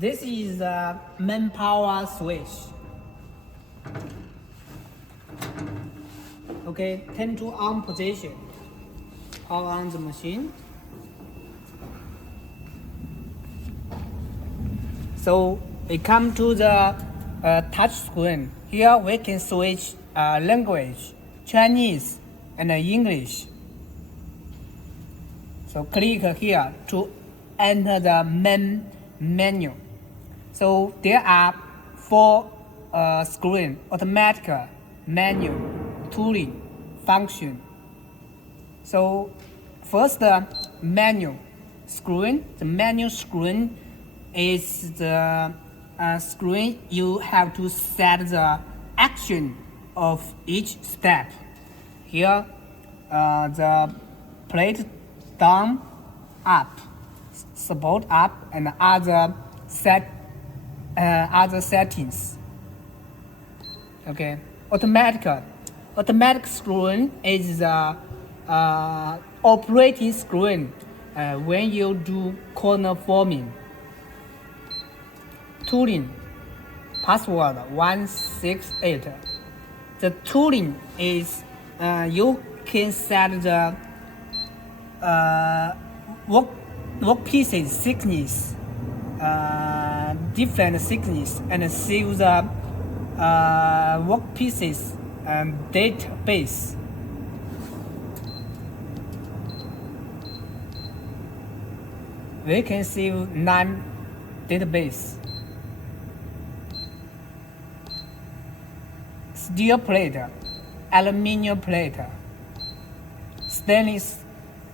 This is the main power switch. Okay, turn to on position. Power on the machine. So we come to the touch screen. Here we can switch language, Chinese and English. So click here to enter the main menu. So there are 4 screens: automatic, menu, tooling, function. So first the menu screen. The menu screen is the screen you have to set the action of each step. Here the plate down, up, support up, and other settings. Okay, automatic screen is the operating screen when you do corner forming. Tooling, password 168. The tooling is you can set the workpieces thickness, different thickness, and save the workpieces database. We can save 9 database. Steel plate, aluminum plate, stainless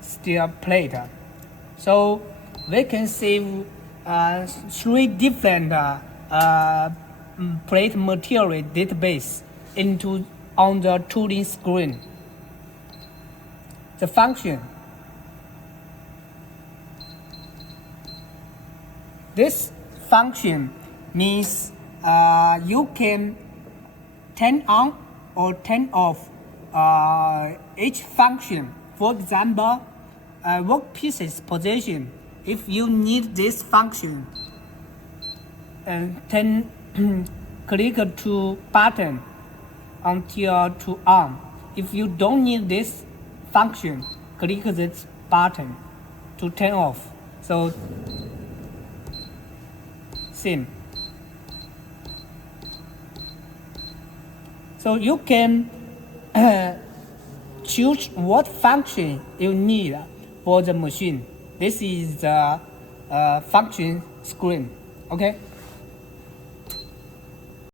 steel plate. So we can save 3 different plate material database on the tooling screen. The function. This function means you can turn on or turn off each function. For example, workpieces position. If you need this function, then click to button until to on. If you don't need this function, click this button to turn off. So same. So you can choose what function you need for the machine. This is the function screen. Okay.